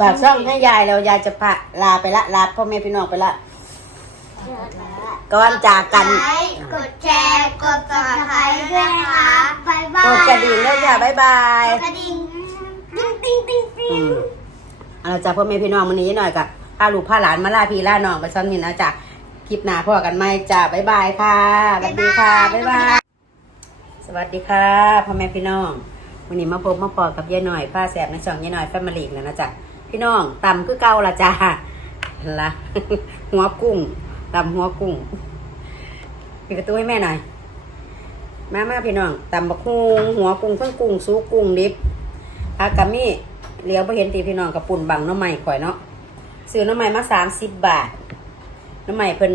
ฝากช่องให้ยายแล้วยายจะพาลาไปละลาพ่อแม่พี่น้องไปละก่อนจากกัน ไลค์กดแชร์กดติดตามด้วยนะคะบายบายกดกระดิ่งด้วยจ้ะบ๊ายบาย กดกระดิ่งติ๊งติ๊งติ๊งติ๊อืง มเอาละจ้ะพ่อแม่พี่น้องมื้อนี้หน่อยกับพาลูกพาหลานมาล่าพี่ล่าน้องไปซ้ำนี่นะจ้ะคลิปหน้าพ่อกันไหมจ้ะบ๊ายบายค่ะสวัสดีค่ะบ๊ายบายสวัสดีค่ะพ่อแม่พี่น้องวันนี้มาพบมาปอกับยายหน่อยผ้าแสบในช่องยายหน่อยแฟมิลี่แล้วนะจ๊ะ พี่น้องตำคือเก่าละจ้าละหัวกุ้งตำหัวกุ้งปิดประตูให้แม่หน่อยมามาพี่น้องตำบักฮุงหัวกุ้งเครื่องกุ้งซุกกุ้งดิบอากามี่เลี้ยวไปเห็นตีพี่น้องกับปุ่นบังน้ำใหม่ข่อยเนาะซื้อน้ำใหม่มาสามสิบบาท น้ำใหม่เพิ่น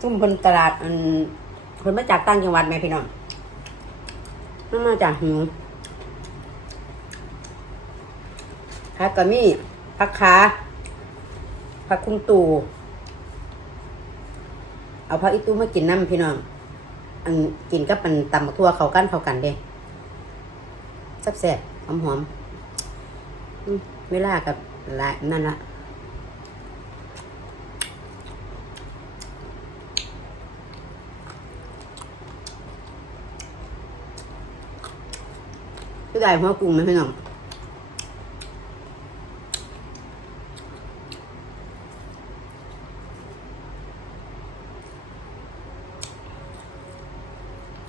ซุ่มเพิ่นตลาดอันเพิ่นมาจากต่างจังหวัดไหมพี่น้องมันมาจากหิว ผักกะมี่ผักขาผักคุ้งตูเอาผักอีตู้มากินน้ำพี่น้องอันกินกับมันตำทั่วเขากันเขากันเด้แซ่บๆหอมหอมๆอืมเวลากับลายนั่นละก็ได้หัวกุ้งไหมพี่น้อง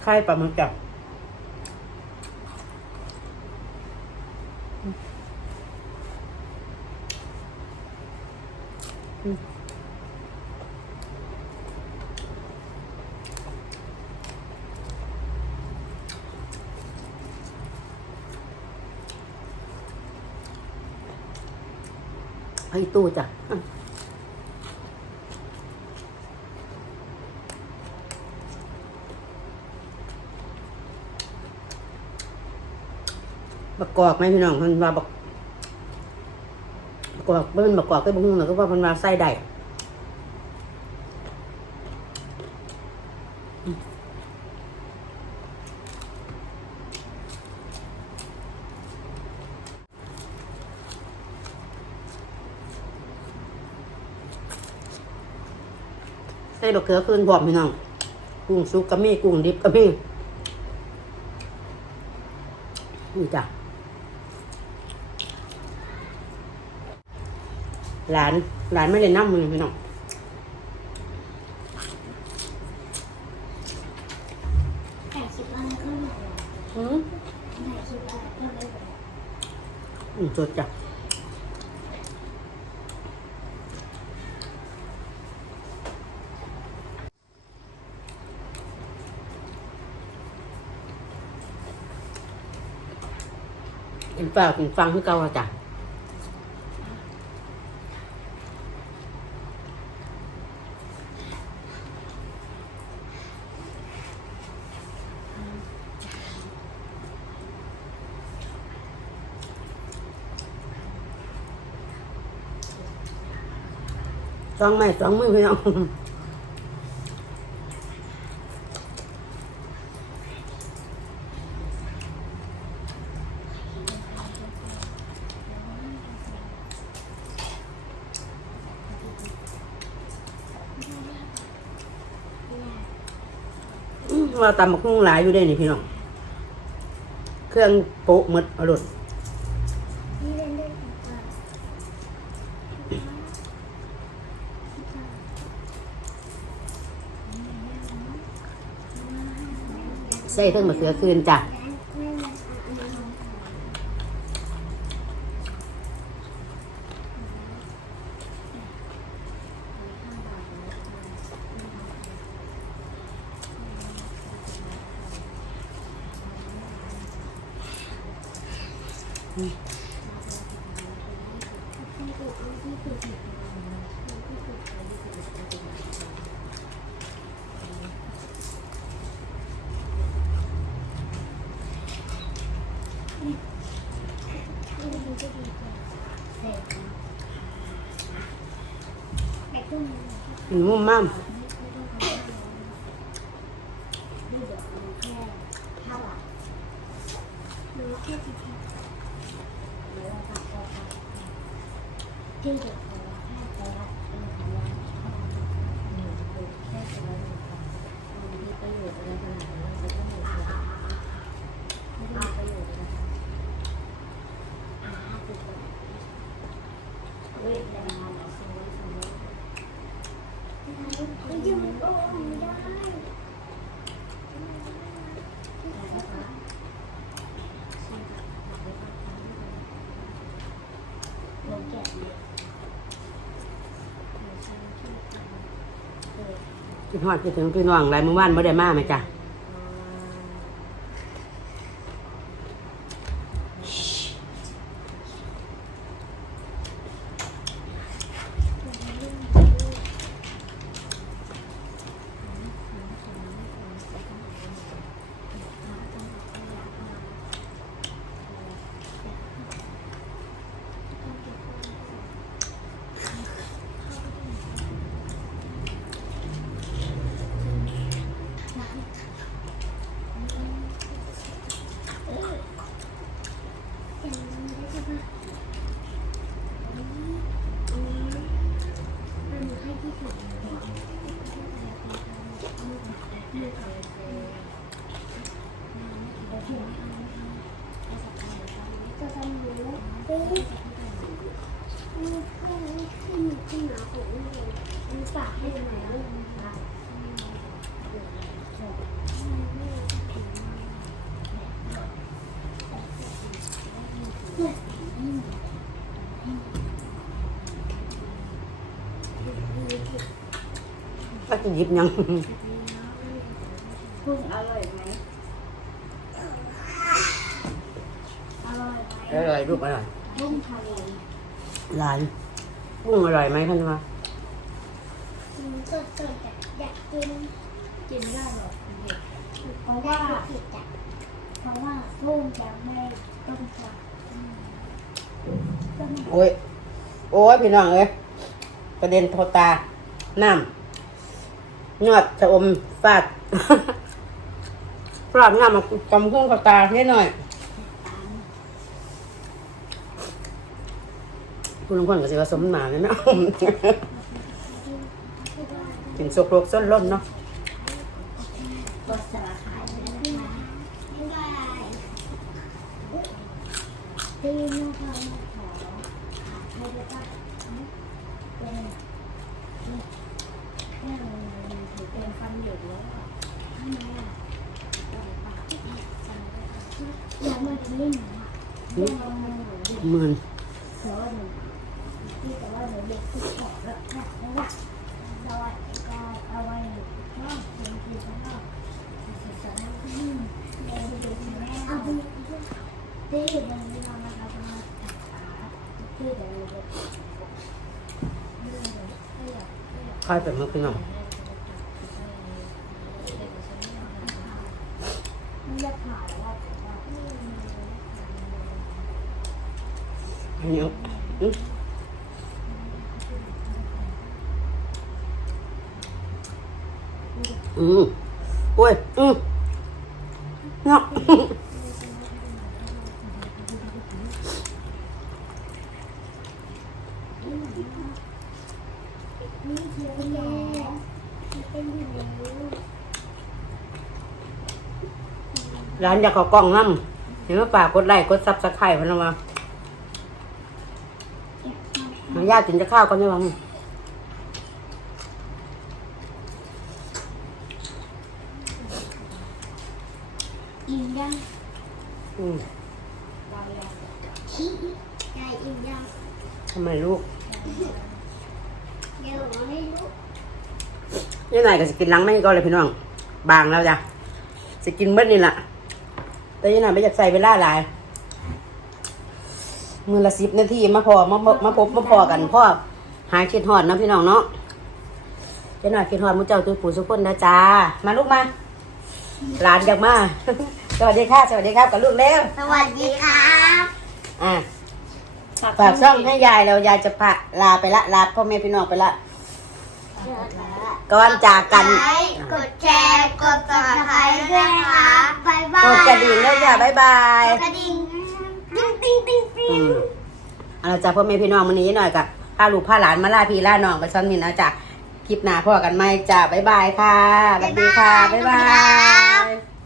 ข่ปลาหมึกจับไอ้ตู้จ้ะ บักกอกไหมพี่น้องเพิ่นว่าบักบักกอกเพิ่นบักกอกก็บ่ฮู้นะก็ว่าเพิ่นว่าใส่ได้ใส่ดอกเขือคืนพร้อมพี่น้อง กุ้งสุกก็มีกุ้งดิบก็มีนี่จ้ะ หลานหลานไม่ได้น้ำมือพี่น้องแต่คิดว่ามันก็หน่อยอืมแต่คิดว่าก็ไม่อืมสดจ้ะเห็นเปล่าถึงฟังคือเก่าอะจ้ะ สองไม้สองมือพี่น้องว่าตำบักหุ่งหลายอยู่ได้นี่พี่น้อง เครื่องโปะหมดอร่อย นี่เล่นเล่นของปลา ใส่เครื่องมะเขือคืนจ้ะ แต่กุ้งอืมมมั่ม เท่าไหร่หรือแค่สิบ ที่เด็กของเราให้ไปรับเองของเราหนึ่งคือแค่จะรับหนึ่งของมันมีประโยชน์อะไรขนาดนั้นเราจะต้องหนึ่งของไม่ได้มีประโยชน์อะไรอ่าห้าสิบบาทเว้ยแรงงานเอาซื้อไว้ซื้อไว้ไม่ยืมโอ้ไม่ได้ลงแกะเลย คิดฮอดคิดถึงพี่น้องหลายมื้อวานบ่ได้มาไหมจ้ะ ก็จะหยิบหยัง กุ้งอร่อยไหมอร่อย ไหมอร่อยลูกอร่อยกุ้งทะเลหลานกุ้งอร่อยไหมท่านว่ากินสดๆแต่อยากกินกินไม่ได้หรอกเด็กเพราะว่าผิดอะเพราะว่ากุ้งจะไม่ต้มก่อนต้มโอ้ย โอ้ยพี่น้องเอ้ยประเด็นโทตา น้ำยอดชะอมฟาดฟาดน้ำมากำพุ่งกับตานิดหน่อย คุณลุงคนก็สิว่าสมหมาเลยนะ กินสกโลกส้นล้นเนาะบดสาขายนะคะไม่ได้ที่น้องเขามาขอให้ได้ปะเป็นแค่มันถือเป็น คำหยุดแล้วอะทำไมอ่อยากมาที่หนูอะอยากมาหนูเด็กหมื่นแต่ว่าหนูที่แต่ว่าหนูเด็กที่อแล้วค่ะแล้วว่าเราก็เอาไว้นอกเพียงคือข้างนอกศึกษาอืมเดี๋ยวดูแม่เอาไปที่อยู่บนนี้เรานะคะจะมาตัดขาที่เดี๋ยวเราจะ คายไปเมื่อพี่น้อง ไม่ได้ผ่าแล้วว่า อืมโอ้ย อืมเนาะร้านอยากขากล้องน้ำเห็นว่าป่ากดไลค์กดซับสไครต์พนว่ามาญาติกินจะข้าวก่อนได้บ้าง อิ่มยัง อืม เรายังชี้ ยายอิ่มยังทำไมลูกเดี๋ยวนี่ไหนก็จะกินล้างไม่ก็เลยพี่น้อง บางแล้วจ้ะจะกินเบิดนี่แหละแต่ยังไงไม่อยากใส่เวลาหลายมือละสิบนาทีมาพอมามาพบมาพอกันพ่อหายคิดหอดนะพี่น้องเนาะเจ้าหน่อยคิดหอดมุเจ้าตัวปู่สุกคนนะจ้ามาลูกมาหลานอยากมา สวัสดีค่ะ สวัสดีครับกับลูกแล้วสวัสดีครับ อะฝากช่องให้ยายแล้วยายจะพาลาไปละลาพ่อแม่พี่น้องไปละก่อนจากกันไลค์กดแชร์กดติดตามด้วยนะคะบ๊ายบายกดกระดิ่งด้วยจ้ะบ๊ายบายกดกระดิ่งติ้งติ้งติ้งติ้อืงมเอาละจ้ะพ่อแม่พี่น้องมื้อนี้หน่อยกับพาลูกพาหลานมาลาพี่ลาน้องไปซ้ำนี่นะจ้ะคลิปหน้าพ่อกันไหมจ้ะบ๊ายบายค่ะสวัสดีค่ะบ๊ายบาย